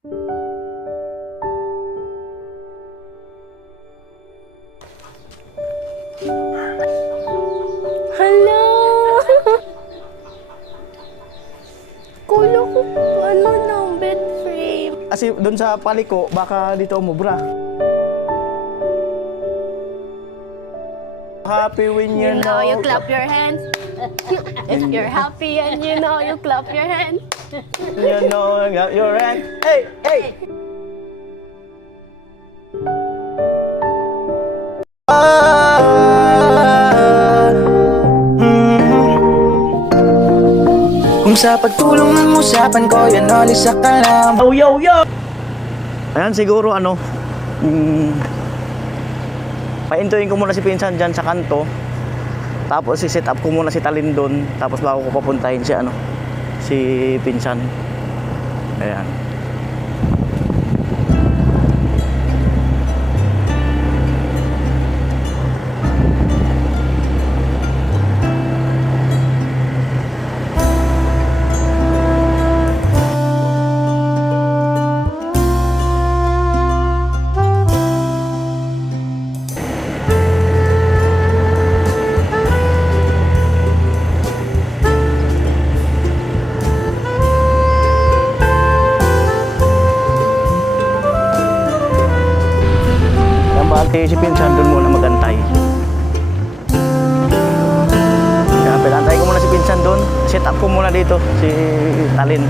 Hala! Kulo ko ano ng bed frame. Kasi doon sa paliko, baka dito umubra. Happy when You you know, know. you clap your hands. If you're happy and you know, you clap your hands. You know, your hand. Hey, hey! Kung sa pagtulong ng usapan ko, yan alis sa kalam. Yo, yo, yo! Ayan, siguro ano, paintuin ko muna si Pinsan dyan sa kanto. Tapos si-set up ko muna si Talin doon. Tapos bago ko papuntahin si ano, si Pinsan. Ayan. Si Pinsan doon muna magantay. Kaya pinantay ko muna si Pinsan doon. Set up ko muna dito si Talin.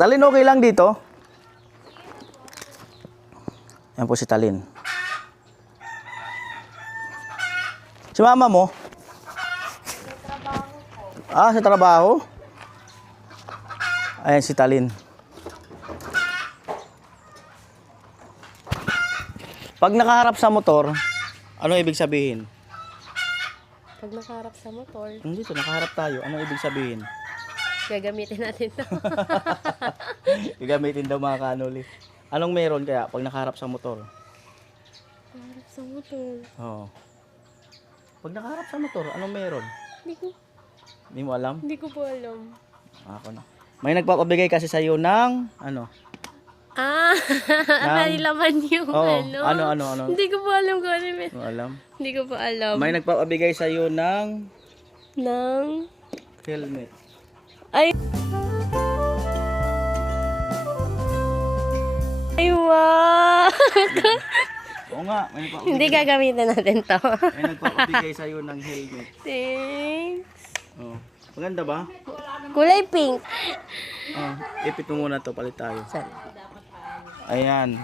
Talin, okay lang dito? Yan po si Talin. Si mama mo? Ah, sa trabaho? Ayan si Talin. Pag nakaharap sa motor, ano ibig sabihin? Pag nakaharap sa motor, Dito, nakaharap tayo. Ano ibig sabihin? gagamitin natin to. Gagamitin daw mga kanuli. Anong meron kaya pag nakaharap sa motor? Harap sa motor. Oo. Pag nakaharap sa motor, anong meron? Hindi mo alam? Hindi ko po alam. Ako na. May nagpapabigay kasi sa iyo ng ano? Ah, nalilaman yung Oo. ano. Ano? Hindi ko po alam kung ano yun. Mo alam? Hindi ko po alam. May nagpapabigay sa iyo ng Nang... helmet. Ay, wow! Oo nga, may nagpapabigay. Hindi gagamitin natin to. May nagpapabigay sa iyo ng helmet. Thanks. Oh. Maganda ba? Kulay pink. Oh, ipit mo muna to, palit tayo. Saan? Ayan.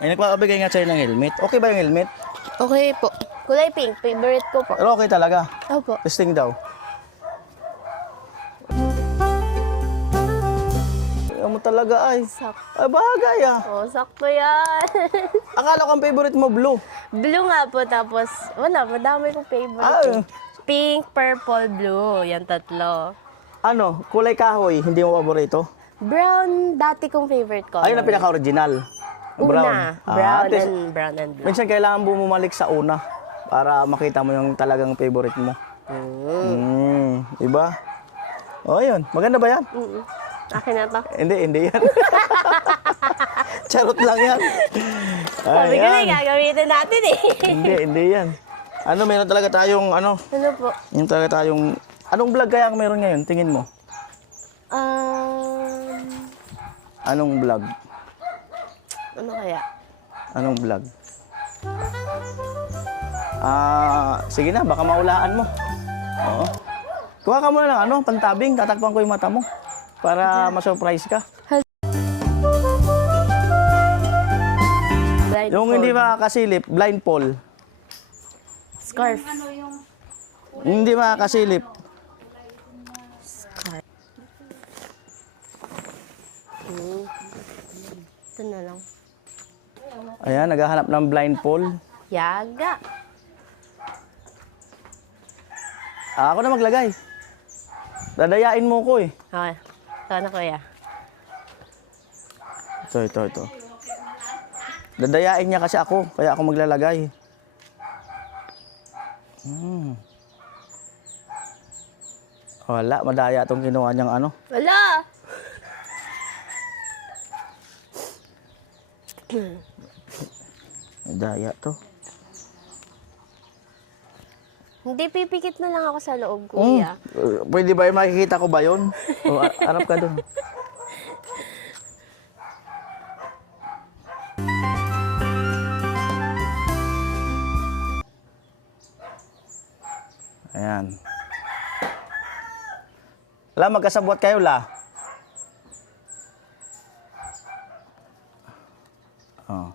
May nagpapabigay nga sa iyo ng helmet. Okay ba yung helmet? Okay po. Kulay pink. Favorite ko po. Pero okay talaga. Opo. Testing daw. Ayaw mo talaga ay. Ay, bagay ah. Oh, sakto yan. Akala ko ang favorite mo blue. Blue nga po, tapos wala, madami kong favorite. Ay. Pink, purple, blue. Yan tatlo. Ano, kulay kahoy, hindi mo paborito? Brown, dati kong favorite ko. Ayun ang pinaka-original. Una. Brown and blue. Minsan kailangan bumalik sa una para makita mo yung talagang favorite mo. Iba? O, yun. Maganda ba yan? Akin na to. Hindi yan. Charot lang yan. Sabi ko na, Ayan. gagamitin natin eh. Hindi yan. Ano, meron talaga tayong, ano, Ano po? yung talaga tayong, anong vlog kaya ang meron ngayon? Tingin mo? Anong vlog? Ano kaya? Anong vlog? Sige na, baka maulaan mo. Oo. Kuha ka muna ng ano, pantabing, tatakpan ko yung mata mo. Para ma-surprise ka. Blindfold. Yung hindi makakasilip, blindfold. Scarf. Hindi makakasilip. Ito na lang. Ayan, naghahanap ng blindfold. Yaga. Ako na maglagay. Dadayain mo ko eh. Okay. Ito na, kuya. Ito. Dadayain niya kasi ako, kaya ako maglalagay. Wala, madaya tong kinuha niyang ano. Wala! Madaya to. Hindi, pipikit na lang ako sa loob, kuya. Pwede ba yung makikita ko ba yun? O, harap ka dun. Ayan. La, magkasabwat kayo, la. Oh.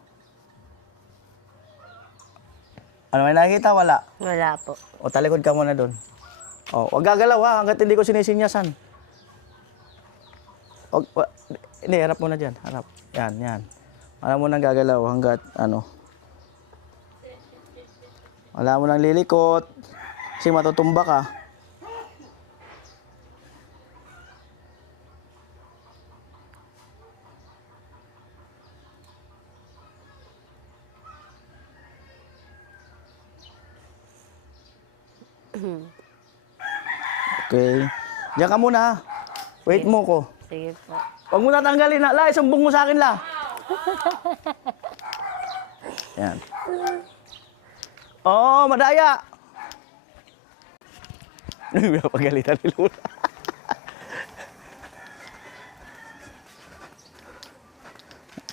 Ano, may nakikita? Wala. Wala po. O, talikod ka muna doon. O, wag gagalaw ha, hanggat hindi ko sinisinyasan. Hindi, harap muna dyan. Harap. Yan. Wala mo nang gagalaw hanggat, ano. Wala mo nang lilikot. Kasi matutumba ka. Okay. Diyan ka muna ha. Wait mo ko. Sige po. Huwag mo natanggalin na. La, isumbong mo sa akin, la. Yan. Oh, madaya. Pagalitan ni Lula.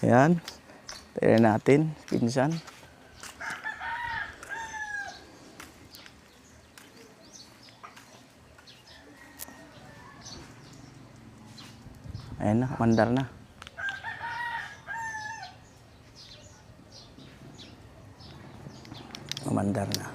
Ayan. Tignan natin. Pinsan. Ayan na, mandar na. Mandar na.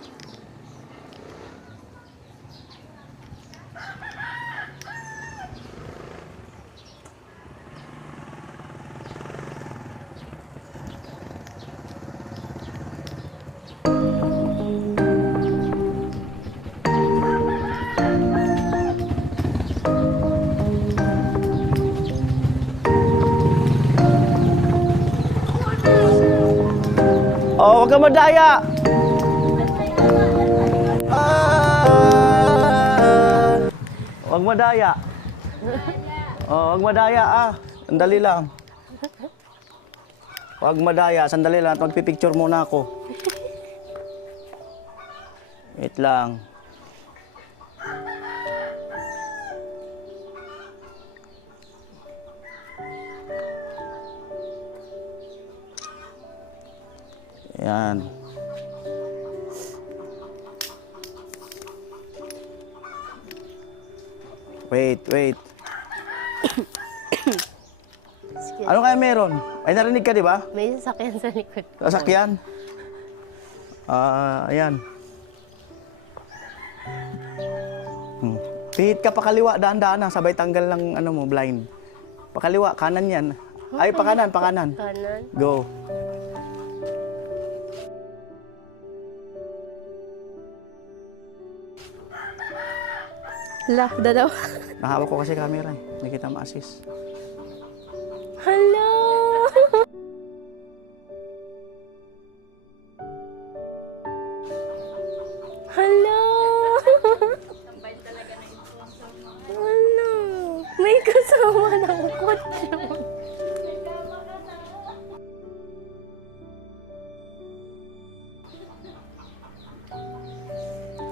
Oh, huwag ka madaya. Huwag madaya. Oh, huwag madaya ah. Sandali lang. Huwag madaya, sandali lang. Magpipicture muna ako. Wait lang. Yan. Wait. Ano kaya meron? Ay, narinig ka, di ba? May sasakyan sa likod ko. Sasakyan? Ayan. Pihit ka pakaliwa, daan-daan na, sabay tanggal ng ano mo, blind. Pakaliwa, kanan yan. Ay, pakanan. Kanan. Go. La, dalawa. Nahawak ko kasi camera eh. Hindi kita ma-assist. Hello! Hello! Hello! May kasama ng kotse.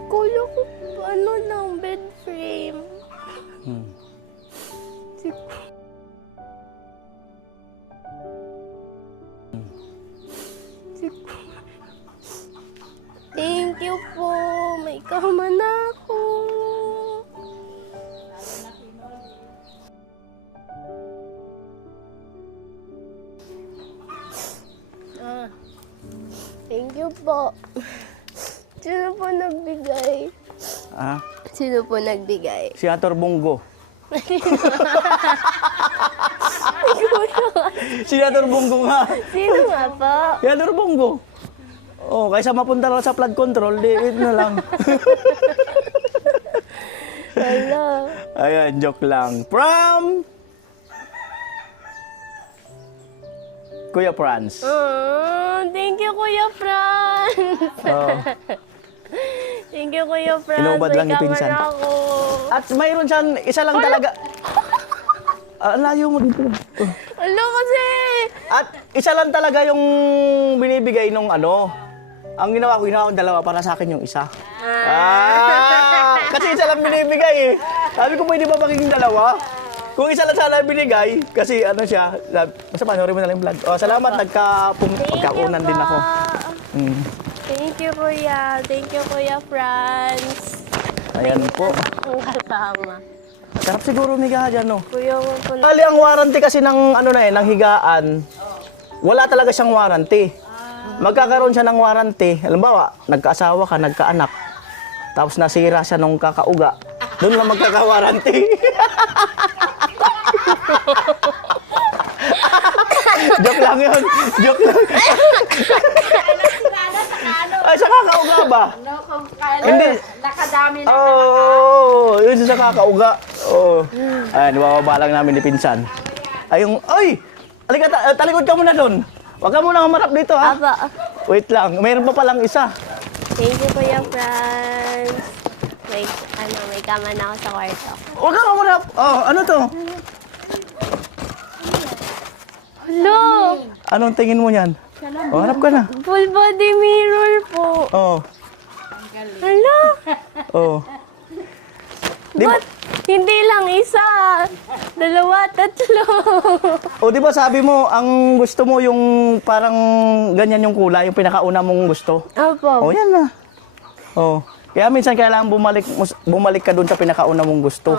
Kuya ko, ano lang, bed frame. Thank you po. May kama na ako. Thank you po. Sino po nagbigay? Ah, Sino po nagbigay? si Ator Bongo. Si Ator Bongo nga. Sino nga po? Si Ator Bongo. Oh, kaysa mapunta lang sa flood control, di na lang. Hello. Ayan, joke lang. From Kuya Franz. Thank you, Kuya Franz. Oh. Thank you, Kuya Franz. Inubad lang ni May Pinsan. camera ako. At mayroon siyang isa lang talaga. Ang layo mo dito. Oh. Hello kasi. At isa lang talaga yung binibigay nung ano. Ang ginawa ko dalawa para sa akin yung isa. Kasi isa lang binibigay eh. Sabi ko pwede ba magiging dalawa? Kung isa lang sana binigay, kasi ano siya, basta panoorin mo na lang yung vlog. Oh, salamat, nagkaunan din ako. Mm. Thank you, Kuya. Thank you, Kuya Franz. Ayan po. Ang kasama. Sarap siguro umiga dyan, no? Kuya mo po. Bali, ang warranty kasi ng ano na ng higaan, wala talaga siyang warranty. Magkakaroon siya ng warranty. Halimbawa, nagkaasawa ka, nagkaanak, tapos nasira siya nung kakauga, doon lang magkaka-warranty. Joke lang yun. Joke lang. Ay, sa kakauga ba? Hindi. Nakadami na. Oo, yun sa kakauga. Oo. Ayan, nabababa lang namin ni Pinsan. Ay, yung, ay! Halika, talikod ka muna doon. Huwag ka muna humarap dito, ha? Aba. Wait lang, mayroon pa palang isa. Thank you, Kuya Franz. May kama na ako sa kwarto. Huwag ka humarap. Oh, ano to? Hello! Anong tingin mo yan? Oh, harap ka na. Full body mirror po. Oh, Hello! oh. Di ba, Ba't hindi lang isa? Dalawa, tatlo. oh, di ba sabi mo, ang gusto mo yung parang ganyan yung kulay, yung pinakauna mong gusto? Oh, Opo. yan na. Oh. Kaya minsan kailangan bumalik ka dun sa pinakauna mong gusto.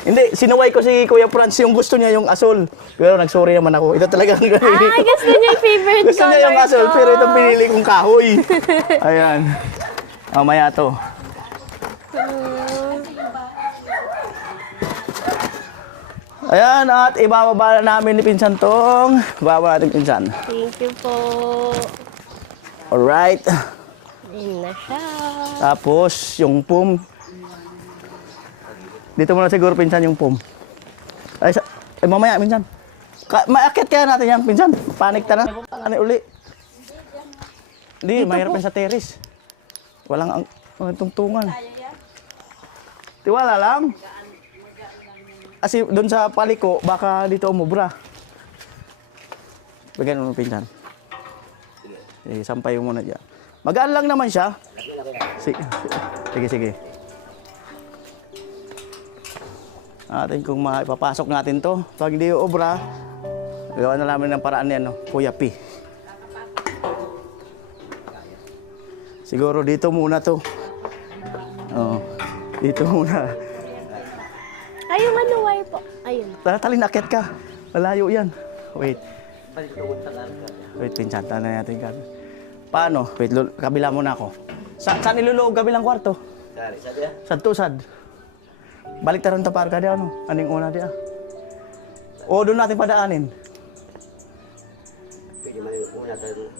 Hindi, sinuway ko si Kuya Franz, yung gusto niya yung asul. Pero nagsorry naman ako. Ito talaga ang Gusto niya yung favorite gusto color niya yung asul, ko. pero itong pinili kong kahoy. Ayan. Mamaya to. Ayan, at ibababa na namin ni Pinsan tong. Ibababa natin Pinsan. Thank you po. Alright. Ayun na siya. Tapos, yung pum. Dito muna siguro Pinsan yung pum. Ay, mamaya Pinsan. Maakit kaya natin yan Pinsan. Panik ta na. Ano uli? Hindi, mahirap yan sa terrace. Walang tungtungan. Tiwala lang. Kasi doon sa paliko, baka dito umubra. Bigyan mo Pinsan. Sampay mo muna dyan. Magaan lang naman siya. Sige. Atin kung maipapasok natin to. Pag di obra, gawa na namin ng paraan yan, no? Kuya P. Siguro dito muna to. Oo. Dito muna. Ay, yung ano wire po. Ayun. Talin, akit ka. Malayo yan. Wait. Wait, Pinsan. Tanay natin ka. Paano? Wait, kabila muna ako. Saan iluloob kabilang kwarto? Sa tusad. Balik taron ta parka dia ano? Aning una dia. O doon natin padaanin. Pwede man yung una tayo.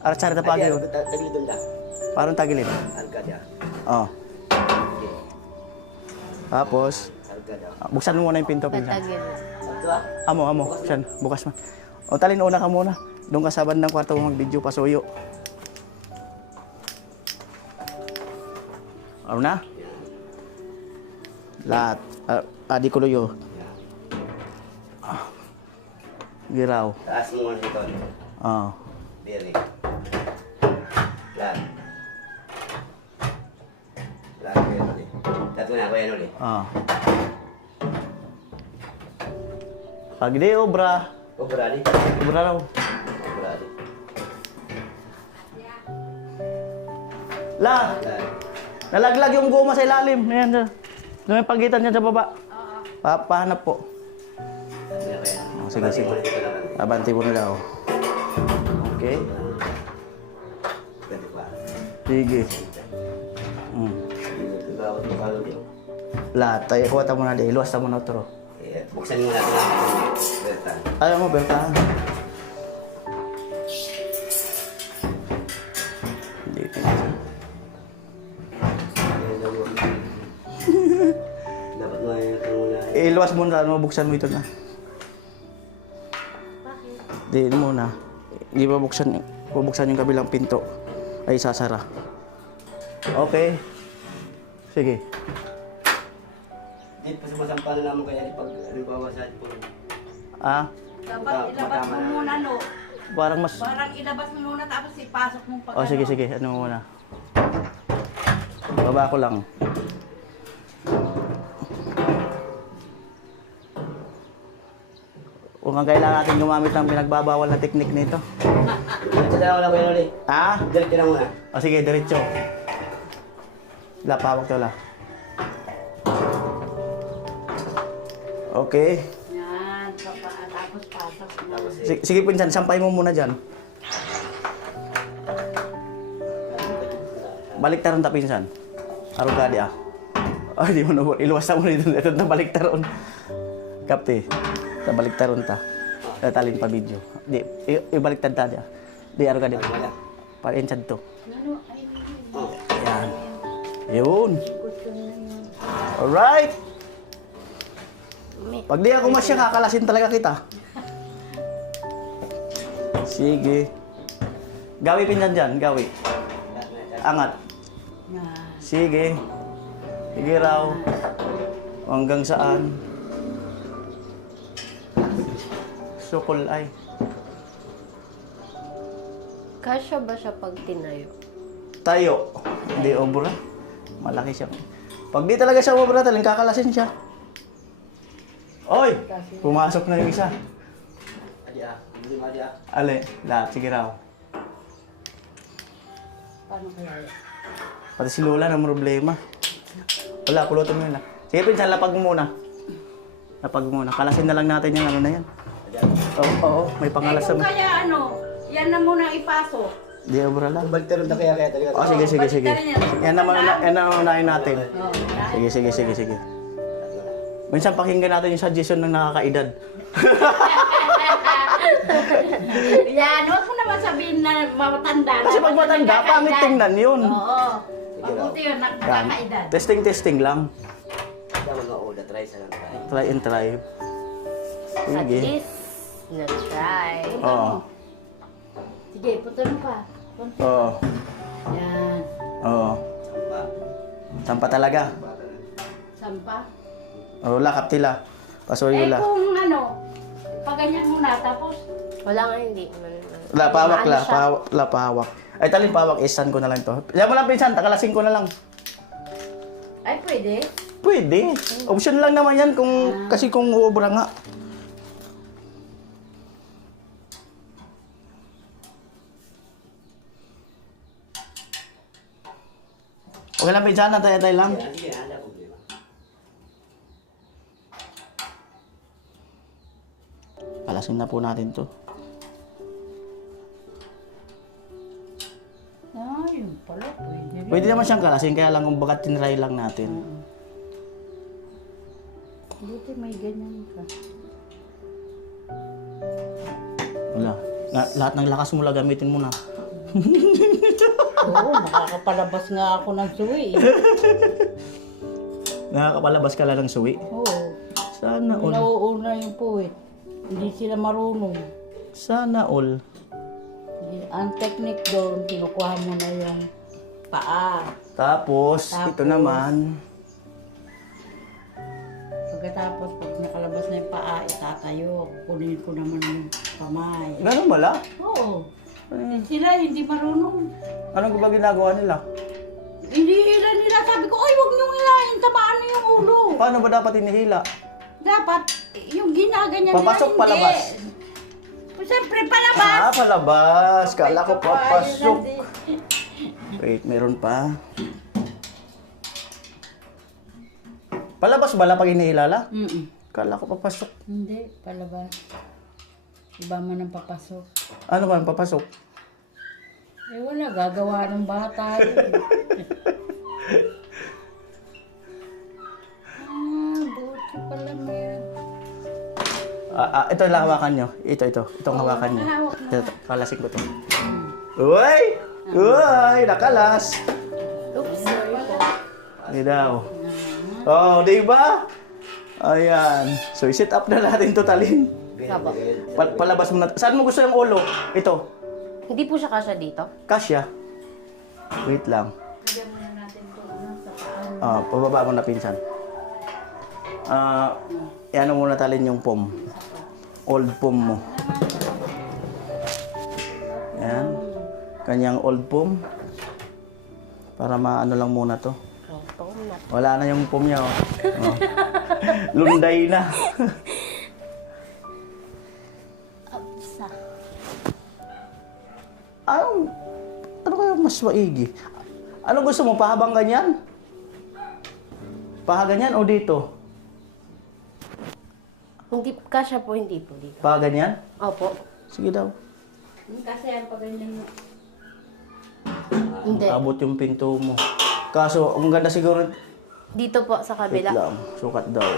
Aras cari ta pagi. Tagilid doon da. Parang tagilid. Arga dia. Oh. Tapos, Arga dia. buksan mo muna yung pinto, Pinsan. Patagin. Ito ah. Amo. Buksan. Bukas mo. O talin, una ka muna. Doon ka sa bandang kwarto mo mag-video, pasuyo. Ano na? Lahat. Adi ko luyo. Giraw. Taas mo nga dito. Oh. Diri. Lan. Lan ko yan ulit. Tato na ako yan ulit. Oh. Pag di obra, O, berani. obra raw. Berani. La, Lan. nalaglag yung goma sa ilalim. Ayan, sa. Doon yung pagitan niya sa baba. Pahanap po. Tato na ko yan. Oh, sige. Dito naman. Abanti mo na daw. Okay. Ganito pa. Sige. Dito bawat mo kalo dito. La, tayo kuha mo na di. Iluwas mo na ito. Buksan mo natin ang bertan. Ayaw mo, bertahan. Dito. Iluwas mo na, mabuksan mo ito na. Bakit? Di muna. Hindi bubuksan yung kabilang pinto. Ay, sasara. Okay. Sige. Di pa sumasampalan naman kaya pag halimbawa sa atin po. Ah, Dapat ilabas mo muna, no? parang mas... Parang ilabas mo muna tapos ipasok mo pag Oh, sige, sige. Ano mo muna? Baba ko lang. Huwag kang kailangan natin gumamit ng pinagbabawal na teknik nito. Diretso na wala kayo ulit. Ah? Diretso na muna. O sige, diretso. Lapawak to la. Okay. Yan, tapos pasok mo. Tapos Sige, pinsan, sampay mo muna dyan. Balik taron ta, pinsan. Arugadi ah. Ay, di mo na. Iluwas na mo nito. Ito na balik taron. Kapte. Balik taron ta. Tatalin pa video. Di, ibalik ta dia. Di, arugadi. Parinsan to. Yan. Yun. Alright. Pag di ako masya, kakalasin talaga kita. Sige. Gawi pinsan dyan, gawi. Angat. Yan. Sige. Sige raw. Hanggang saan? Sukol ay. Kasya ba siya pag tinayo? Tayo. Hindi obra. Malaki siya. Pag di talaga siya obra, taling kakalasin siya. Oy! Pumasok na yung isa. adi ah. Hindi mo adi ah. Ale, lahat. Sige raw. Paano kaya? Pati si Lola na problema. Wala, pulutin mo yun. Sige, pinsan, lapag mo muna. Lapag mo muna. Kalasin na lang natin yung ano na yan. Oo, may pangalas Kung naman. kaya yan na muna ipasok. Di obra lang. Balik tayo na kaya talaga. Oh, sige, sige, sige. Balik Yan naman unahin natin. Oh, Sige, sige, sige, sige. Minsan pakinggan natin yung suggestion ng nakakaedad. yan, huwag mo naman sabihin na matanda. Kasi pag matanda, pangit tingnan yun. Oo. Mabuti yun, Yan. nakakaedad. Testing lang. Dapat mag-order, try sa lang tayo. Try and try. At Sige. least, na-try. Oo. Sige, puto mo pa. Oo. Yan. Oo. Sampa talaga. Sampa. Oo, lakap tila. Pasoy la. Kung paganyan muna, tapos Wala nga, hindi. Lapawak Maano la. siya? Lapawak. Ay, talin pawak. Isan ko na lang to. Yan mo lang, pinsan. Takalasin ko na lang. ay pwede. Pwede. Option lang naman yan kasi kung ubra nga. Okay lang, pinsan. Natay-atay lang. Sige, ada problema. Kalasin na po natin to. Ay, yun pala, pwede. Pwede naman siyang kalasin, kaya lang kung bagat tinry lang natin. Buti may ganyan ka. Wala. Lahat ng lakas mo lang gamitin mo na. Oo, nakakapalabas nga ako ng suwi. Nakakapalabas ka lang ng suwi. Oo. Sana all. Nauuna yung puwit. Hindi sila marunong. Sana all. Ang technique doon, kinukuha mo na yung paa. Tapos, ito naman. Pagkatapos, pag nakalabas na yung paa, itatayo. Kunin ko naman yung kamay. Ganun bala? Oo. Sila hindi marunong. Anong ba ginagawa nila? Hindi nila. Sabi ko, ay, huwag niyong hilahin. Tamaan na yung ulo. Paano ba dapat inihila? Dapat, yung ginaganyan Papasok, nila, palabas? Siyempre, palabas. Ah, palabas. Kala ko papasok. Ayun na, Wait, meron pa. Palabas bala pag inihilala? Kala ko papasok. Hindi, palabas. Iba man ang papasok. Ano ba ang papasok? Eh wala, gagawa ng bata yun. Buti pala may... Ito lang hawakan nyo. Itong hawakan nyo. hawak mo. Ito, kalasin ko to. Uy! Uy! Nakalas! Oops, sorry po. Hindi daw. Oh, di ba? Ayan. So, i-set up na natin totalin. Apo. Palabas mo na. Saan mo gusto yung ulo? Ito. Hindi po siya kasya dito. Kasya. Wait lang. Bigyan muna natin ito sa paan. Pababa mo na pinsan. Ano muna talin yung pom. Old pom mo. Yan. Kanyang old pom. Para maano lang muna to. Opo na. Wala na yung pom niya. Oh. Lunday na. Upsa. Ano kaya mas maigi? Ano gusto mo? Pahabang ganyan? Pahaganyan o dito? Hindi kasya po, hindi po dito. Pahaganyan? Opo. Sige daw. Kasi yan pag ganyan. Hindi. Abot yung pinto mo. Kaso, ang ganda siguro. Dito po sa Wait kabila. lang. Sukat daw.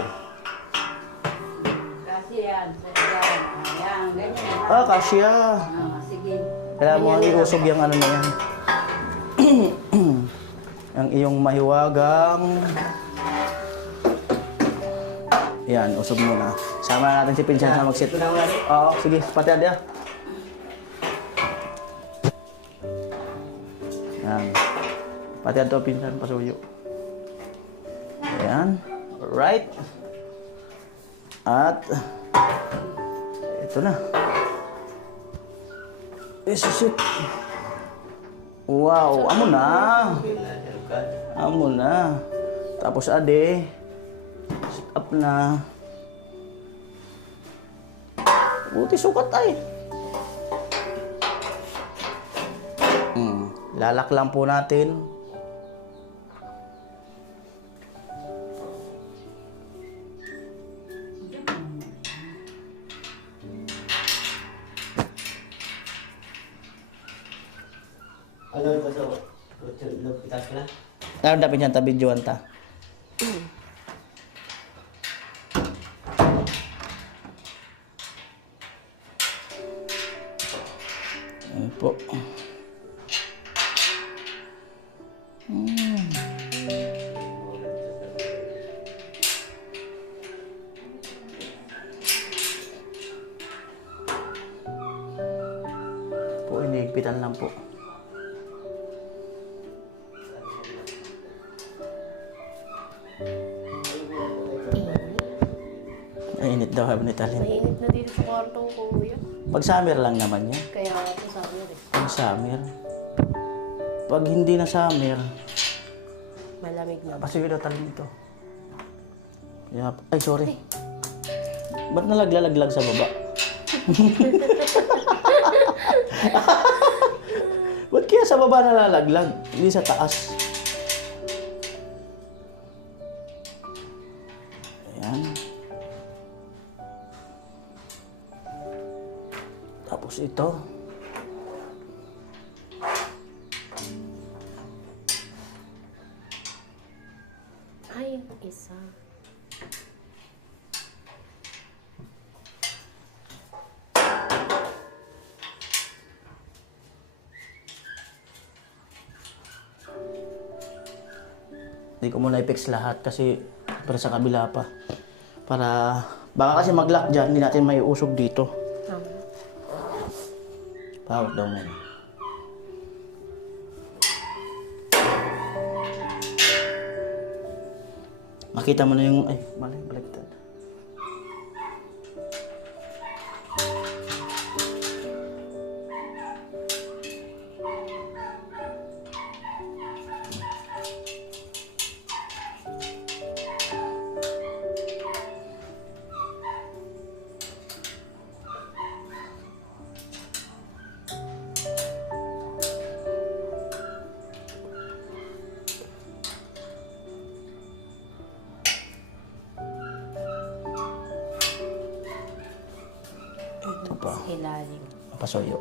Kasi yan. Yan. Yan. Ganyan. Kasya. Sige. Kailangan mo ang iusog yung ano na yan. Ang iyong mahiwagang... Yan, usog mo na. Sama na natin si Pinsan sa mag-sit. Oo, sige, pati Adia. Yan. Pati Adia, Pinsan, pasuyo. Ayan. Alright. At... Ito na. This is it. Wow, amo na. Amo na. Tapos ade. Set up na. Buti sukat ay. Lalak lang po natin. Ano ba sa pitas ka na? Naroon dapat niyan tabi Juan ta. Ayan po. Po, inihigpitan lang po. Mainit daw habi ni Talin. Mainit na dito sa kwarto ko, kuya. Pag summer lang naman yan. Kaya nga po sabi niya eh. Pag summer. Pag hindi na summer, Malamig na. pasige daw Talin ito. Yap. Ay, sorry. Ba't nalaglalaglag sa baba? Ba't kaya sa baba nalalaglag? Hindi sa taas. Ayan. Tapos ito. Ay, isa. Hindi ko muna i-fix lahat kasi para sa kabila pa. Para baka kasi mag-lock dyan, hindi natin may usog dito. Power daw muna. Makita mo na yung... Ay, mali, baliktad. Ito pa. Sa ilalim. Pasoyo.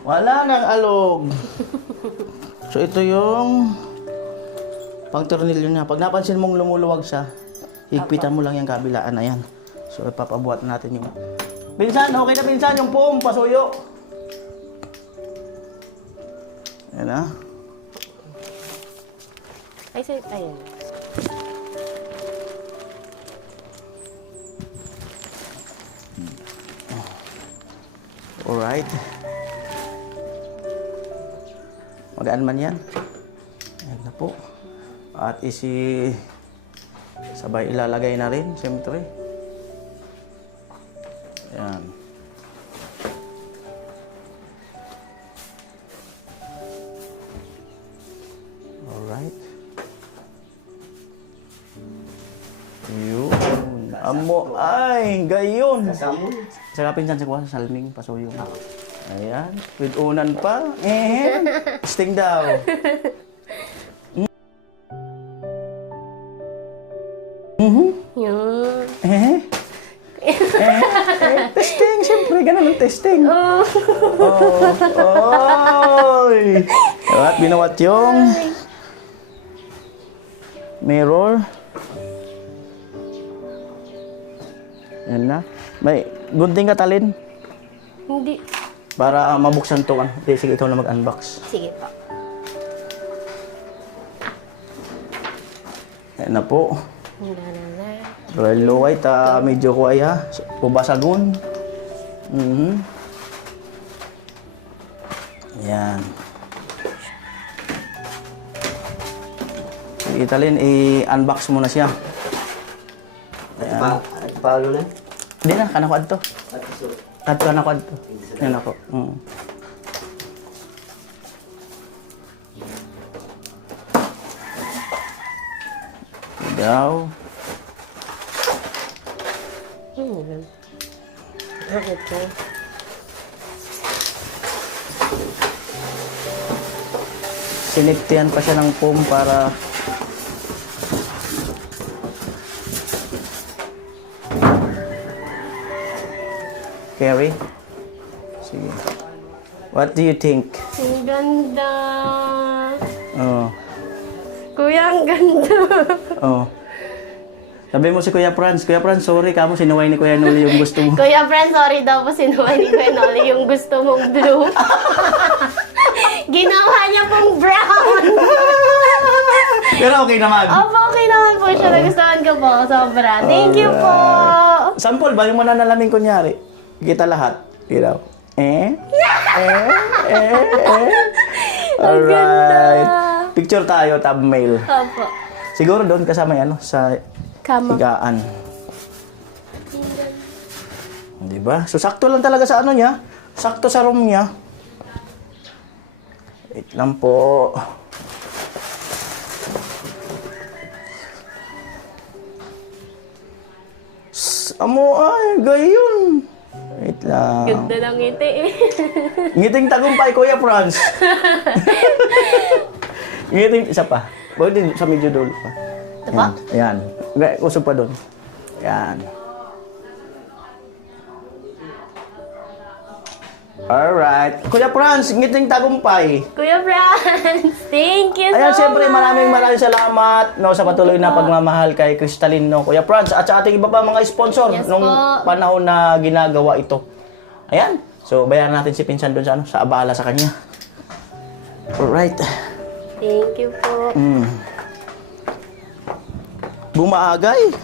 Wala nang alog. So ito yung pang tornilyo niya. Pag napansin mong lumuluwag siya, higpitan mo lang yung kabilaan na yan. So ipapabuhat natin yung... Pinsan, okay na pinsan, yung foam, pasuyo. Ayan na. Ay, sir, ayun. Alright. Magaan man yan. Ayan na po. At sabay ilalagay na rin, siyempre. Ayan. Alright. Yun. Amo. Ay, gayon. Kasama. Sa pinsan sa kuha, salming, pasuyong. Ayan. With unan pa. Sting daw. Yun. Testing, siyempre. Ganun ang testing. Oh. Oy! At binawat yung mirror. Yan na. May gunting katalin Hindi. para mabuksan to. Sige, ikaw na mag-unbox. Sige po. Yan na po. Wala na. Relo white, medyo ko ay ha. Pubasagun. Yan. Sige, Italin, i-unbox mo na siya. Ayan. Paano na? Hindi na, kanakwad to. At so, Kanakwad to. Yan ako. Daw. Bakit po? Sinektihan pa siya ng foam para carry. Sige. What do you think? Ang ganda. Oh. Kuya, ang ganda. Oh. Sabi mo si Kuya Franz, sorry kamo sinuway ni Kuya Noli yung gusto mo. Kuya Fran, sorry daw po sinuway ni Kuya Noli yung gusto mong blue. Ginawa niya pong brown. Pero okay naman. Opo, okay naman po siya. Nagustuhan ko po. Sobra. Thank you po. Sample ba yung mananalamin kunyari? Kita lahat. Iraw. Alright. Picture tayo, thumbnail. Opo. Siguro doon kasama yan, sa Kama. higaan. Di ba? So, sakto lang talaga sa ano niya. Sakto sa room niya. Wait lang po. Amo ay, gayon. Wait lang. Ganda ng ngiti eh. Ngiting tagumpay, Kuya Franz. Ngiting, isa pa. Pwede sa medyo dulo pa. Ito pa? Yan. Usap pa doon. Yan. Alright. Kuya Franz, ngiting tagumpay. Kuya Franz, thank you Ayan, so siyempre, much. maraming salamat no, sa patuloy na pagmamahal kay Crystalline, no, Kuya Franz, at sa ating iba pa mga sponsor Yes nung po. panahon na ginagawa ito. Ayan. So, bayaran natin si Pinsan doon sa, sa abala sa kanya. Alright. Thank you po. Bumaagay.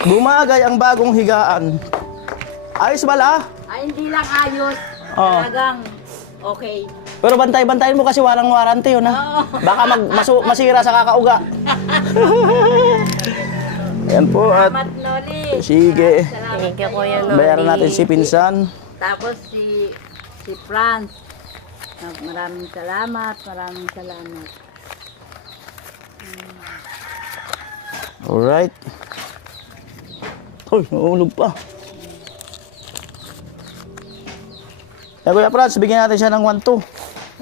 Bumaagay ang bagong higaan. Ayos bala? Ay, hindi lang ayos. Oo. Talagang okay. Pero bantay-bantayin mo kasi walang warranty yun, ha? Baka masira sa kakauga. Yan po at Salamat, Noli. sige. Thank you, Kuya Noli. Bayaran natin si Pinsan. Tapos si Franz. Maraming salamat. Alright. Uy, naulog pa. Eh, Kuya Franz, bigyan natin siya ng 1-2.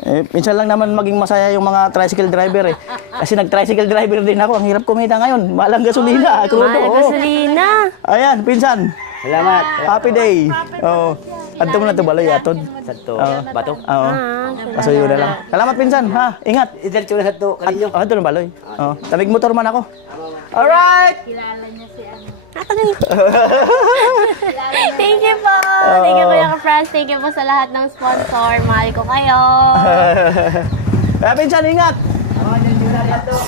Eh, minsan lang naman maging masaya yung mga tricycle driver eh. Kasi nag-tricycle driver din ako. Ang hirap kumita ngayon. Malang gasolina. Crudo. Mahal Oo. gasolina. Ayan, Pinsan. salamat. Happy day. Oh. Adto mo na to baloy atod. Santo. Oo. Bato. Oo. Ah, Pasuyo na lang. Salamat pinsan, ha. Ingat. Idiretso na santo. Kaninyo. Adto na baloy. Oo. Tabig motor man ako. Alright. Thank you po. Thank you Kuya Franz. Thank you po sa lahat ng sponsor. Mahal ko kayo. Kaya pinsan, ingat.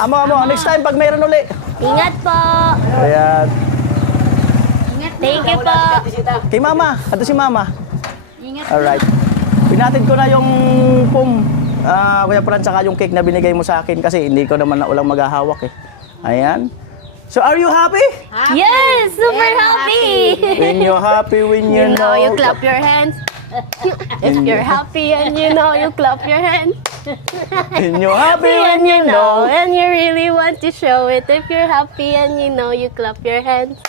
Amo. Next time pag mayroon uli. Ingat po. Ayan. Thank you po. Kay mama. Ato si mama. Ingat. Alright. Pinatid ko na yung Kuya Franz, saka yung cake na binigay mo sa akin kasi hindi ko naman na ulang maghahawak eh. Ayan. So are you happy? Yes, super happy. When you're happy, when You you know, you clap your hands. If you're happy and you know, you clap your hands. When you're happy, And you know, and you really want to show it. If you're happy and you know, you clap your hands.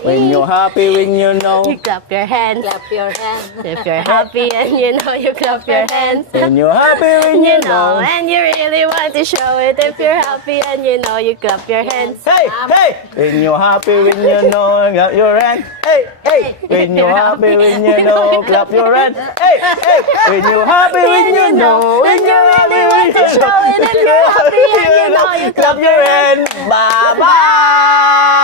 When you're happy, when you know. You clap your hands. Clap your hands. If you're happy and you know, you clap your hands. When you're happy, when You you know, know. and you really want to show it. If you're happy and you know, you clap your hands. Hey! When you're happy, when you know, clap your hand. Hey! When you're happy, when you know, clap your hand. Hey! When you're happy, when you know, and you really want to show it. If you're happy and you know, you clap your hand. Bye-bye!